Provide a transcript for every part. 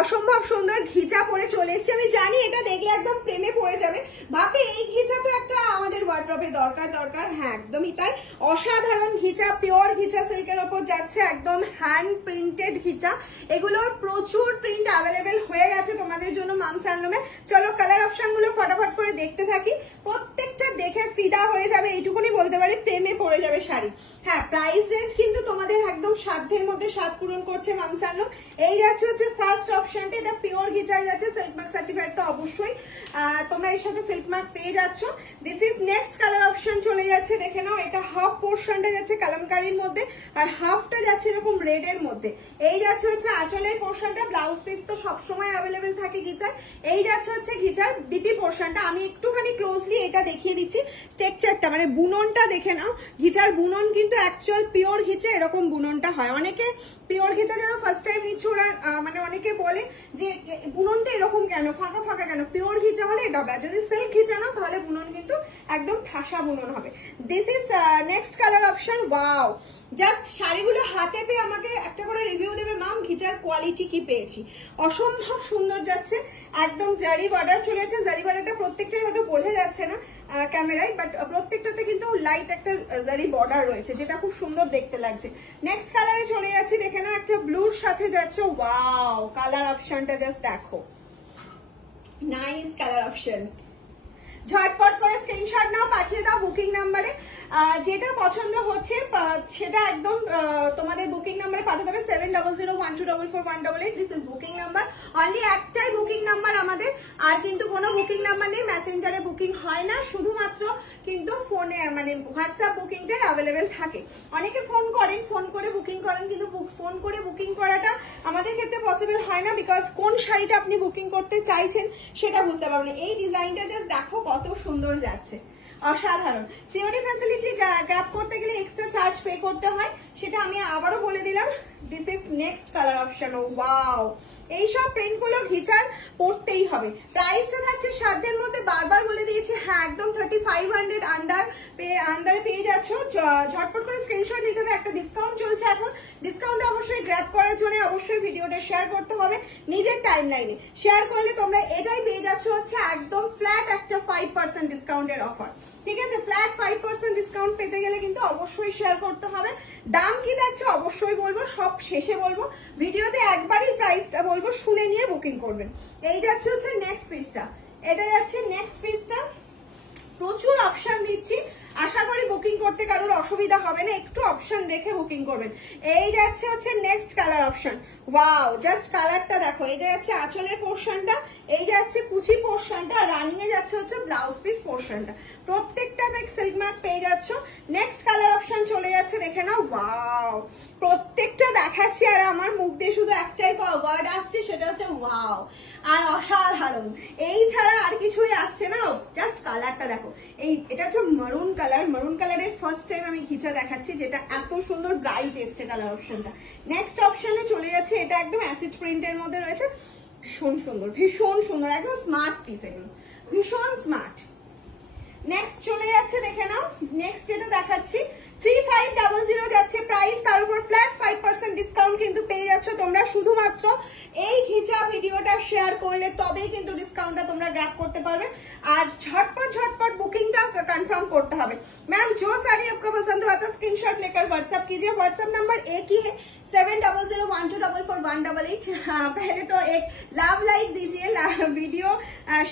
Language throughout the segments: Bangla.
অসম্ভব সুন্দর ঘিচা পরে চলে এসেছি। আমি জানি এটা দেখলে একদম প্রেমে পড়ে যাবে, ভাবে এই ঘিচা তো একটা আমাদের ওয়ার্ড্রবে দরকার। হ্যাঁ একদমই তাই, অসাধারণ ঘিচা, পিওর ঘিচা সিল্কের ওপর যাচ্ছে, একদম হ্যান্ড প্রিন্টেড ঘিচা। এগুলোর প্রচুর প্রিন্ট অ্যাভেলেবেল হয়ে গেছে তোমাদের জন্য মামস হ্যান্ডলুমে। চলো কালার অপশন গুলো ফটাফট করে দেখতে থাকি, প্রত্যেকটা দেখে ফিদা হয়ে যাবে, এইটুকুনি বলতে পারি, প্রেমে পড়ে যাবে শাড়ি। হ্যাঁ প্রাইস রেঞ্জ কিন্তু তোমাদের একদম সাধ্যের মধ্যে স্বাদ পূরণ করছে মামস হ্যান্ডলুম। এই যাচ্ছে হচ্ছে ফার্স্ট অপশনটা, এটা পিওর ঘিচাই যাচ্ছে, সিল্ক মার্ক সার্টিফাইড তো অবশ্যই তোমরা এর সাথে সিল্ক মার্ক পেয়ে যাচ্ছ। This is next colour option চলে যাচ্ছে, দেখে নাও। এটা হাফ পোর্শনটা যাচ্ছে কালামকারীর মধ্যে আর হাফটা যাচ্ছে এরকম রেড এর মধ্যে। এই যাচ্ছে হচ্ছে আঁচলের পোর্শনটা, ব্লাউজ পিস তো সবসময় অ্যাভেলেবেল থাকে ঘিচার। এই যাচ্ছে হচ্ছে ঘিচার বিপি পোর্শনটা, আমি একটুখানি ক্লোজলি এটা দেখিয়ে দিচ্ছি স্ট্রাকচারটা, মানে বুননটা দেখে নাও। ঘিচার বুনন কিন্তু অ্যাকচুয়াল পিওর ঘিচা এরকম বুননটা হয়। অনেকে পিওর ঘিচা যারা ফার্স্ট টাইম নিচ্ছ ওরা মানে অনেকে বলে যে বুননটা এরকম কেন, ফাঁকা ফাঁকা কেন। পিওর ঘিচা হলে এটা হবে, যদি সিল্ক ঘিচা নাও তাহলে বুনন কিন্তু একদম ঠাসা বুনন হবে। This is next colour option. Wow, just শাড়িগুলো হাতে পেয়ে আমাকে একটা করে রিভিউ দেবে মাম ঘিচার কোয়ালিটি কি পেয়েছি। অসম্ভব সুন্দর যাচ্ছে, একদম জারি বর্ডার চলে যাচ্ছে। জারি বর্ডারটা প্রত্যেকটাই হয়তো বোঝা যাচ্ছে না ক্যামেরায়, বাট প্রত্যেকটাতে কিন্তু লাইট একটা জারি বর্ডার রয়েছে, যেটা খুব সুন্দর দেখতে লাগছে। নেক্সট কালারে চলে যাচ্ছি, দেখে না, একটা ব্লুর সাথে যাচ্ছে। ওয়াও, কালার অপশনটা জাস্ট দেখো, নাইস কালার অপশন। ঝটপট করে স্ক্রিনশট নাও, পাঠিয়ে দাও বুকিং নাম্বারে। যেটা পছন্দ হচ্ছে সেটা একদম তোমাদের বুকিং নাম্বারে পাঠাতে হবে 7001244188। This is booking number, only একটাই বুকিং নাম্বার আমাদের, আর কিন্তু কোনো বুকিং নাম্বার নেই। মেসেঞ্জারে বুকিং হয় না, শুধুমাত্র কিন্তু ফোনে মানে হোয়াটসঅ্যাপ বুকিংটাই অ্যাভেলেবেল থাকে। অনেকে ফোন করে বুকিং করেন, কিন্তু ফোন করে বুকিং করাটা আমাদের ক্ষেত্রে পসিবল হয় না, বিকজ কোন শাড়িটা আপনি বুকিং করতে চাইছেন সেটা বুঝতে পারবেন। এই ডিজাইনটা জাস্ট দেখো কত সুন্দর যাচ্ছে, অসাধারণ। সিওডি ফ্যাসিলিটি গ্র্যাব করতে গেলে এক্সট্রা চার্জ পে করতে হয়, সেটা আমি আবারও বলে দিলাম। This is next colour option. Wow, এইসব প্রিন্টগুলো ঘিচার পড়তেই হবে। প্রাইসটা থাকছে সাধ্যের মধ্যে, বারবার বলে দিয়েছি। হ্যাঁ একদম 3500 আন্ডারে পেয়ে যাচ্ছ। ঝটপট করে স্ক্রিনশট নিতে হবে, একটা ডিসকাউন্ট চলছে এখন। ডিসকাউন্ট অবশ্যই গ্র্যাব করার জন্য অবশ্যই ভিডিওটা শেয়ার করতে হবে নিজের টাইম লাইনে। শেয়ার করলে তোমরা এটাই পেয়ে যাচ্ছ হচ্ছে একদম ফ্ল্যাট একটা 5% ডিসকাউন্টের অফার। ঠিক আছে, ফ্ল্যাট 5% ডিসকাউন্ট পেতে গেলে কিন্তু অবশ্যই শেয়ার করতে হবে। দাম কি থাকছে অবশ্যই বলবো, সব শেষে বলবো। ভিডিওতে একবারই প্রাইসটা বলবো, শুনে নিয়ে বুকিং করবেন। এই যাচ্ছে হচ্ছে নেক্সট পিসটা, এটা যাচ্ছে নেক্সট পিসটা। প্রচুর অপশন দিচ্ছি, আশা করি বুকিং করতে কারোর অসুবিধা হবে না, একটু অপশন রেখে বুকিং করবেন। এই যাচ্ছে হচ্ছে next colour option. Wow, just কালারটা দেখো। এটা যাচ্ছে আঁচলের পোর্শনটা, এই যাচ্ছে কুচি পোর্শনটা, রানিং এ যাচ্ছে হচ্ছে ব্লাউজ পিস পোর্শনটা। প্রত্যেকটা সিল্ক মার্ক পেয়ে যাচ্ছ। নেক্সট কালার অপশন চলে যাচ্ছে, দেখে নাও। ওয়াও, প্রত্যেকটা দেখাচ্ছি আর আমার মুখ দিয়ে শুধু একটাই ওয়ার্ড আসছে, সেটা হচ্ছে ওয়াও আর অসাধারণ। এই ছাড়া আর কিছুই আসছে না, জাস্ট কালারটা দেখো। এটা হচ্ছে মারুন কালার, মারুন কালারের ফার্স্ট টাইম আমি ঘিচা দেখাচ্ছি, যেটা এত সুন্দর ব্রাইট এসছে কালার অপশনটা। নেক্সট অপশনে চলে যাচ্ছে, এটা একদম অ্যাসিড প্রিন্টের মধ্যে রয়েছে, ভীষণ সুন্দর, ভীষণ সুন্দর, একদম স্মার্ট পিস, এগুলো ভীষণ স্মার্ট। নেক্সট চলে যাচ্ছে, দেখে নাও। নেক্সট যেটা দেখাচ্ছি 3500 যাচ্ছে প্রাইস, তার উপর ফ্ল্যাট 5% ডিসকাউন্ট কিন্তু পেয়ে যাচ্ছ তোমরা। শুধুমাত্র এই ঘিচা ভিডিওটা শেয়ার করলে তবেই কিন্তু ডিসকাউন্টটা তোমরা গ্র্যাব করতে পারবে। আর ঝটপট बुकिंगটা कंफर्म করতে হবে। मैम जो साड़ी आपको पसंद हो तो स्क्रीनशॉट लेकर व्हाट्सएप कीजिए। व्हाट्सएप नंबर एक ही है 7001244188। पहले तो एक लव लाइक दीजिए, वीडियो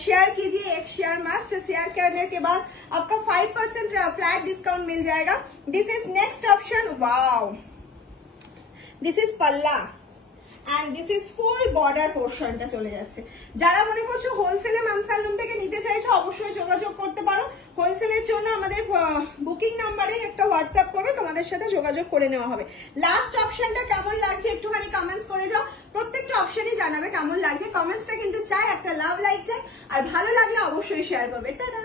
शेयर कीजिए, एक शेयर मस्ट। शेयर करने के बाद आपका 5% फ्लैट डिस्काउंट मिल जाएगा। This is next option. Wow, this is पल्ला and this is full border portionটা চলে যাচ্ছে। যারা মনে করছো হোলসেলে মামস হ্যান্ডলুম থেকে নিতে চাইছো অবশ্যই যোগাযোগ করতে পারো। হোলসেলের জন্য আমাদের বুকিং নাম্বারে একটা হোয়াটসঅ্যাপ করে তোমাদের সাথে যোগাযোগ করে নেওয়া হবে। লাস্ট অপশনটা কেমন লাগছে একটুখানি কমেন্টস করে যাও, প্রত্যেকটা অপশনই জানাবে কেমন লাগছে। কমেন্টসটা কিন্তু চাই, একটা লাভ লাইক চাই, আর ভালো লাগলে অবশ্যই শেয়ার করবে। টাটা।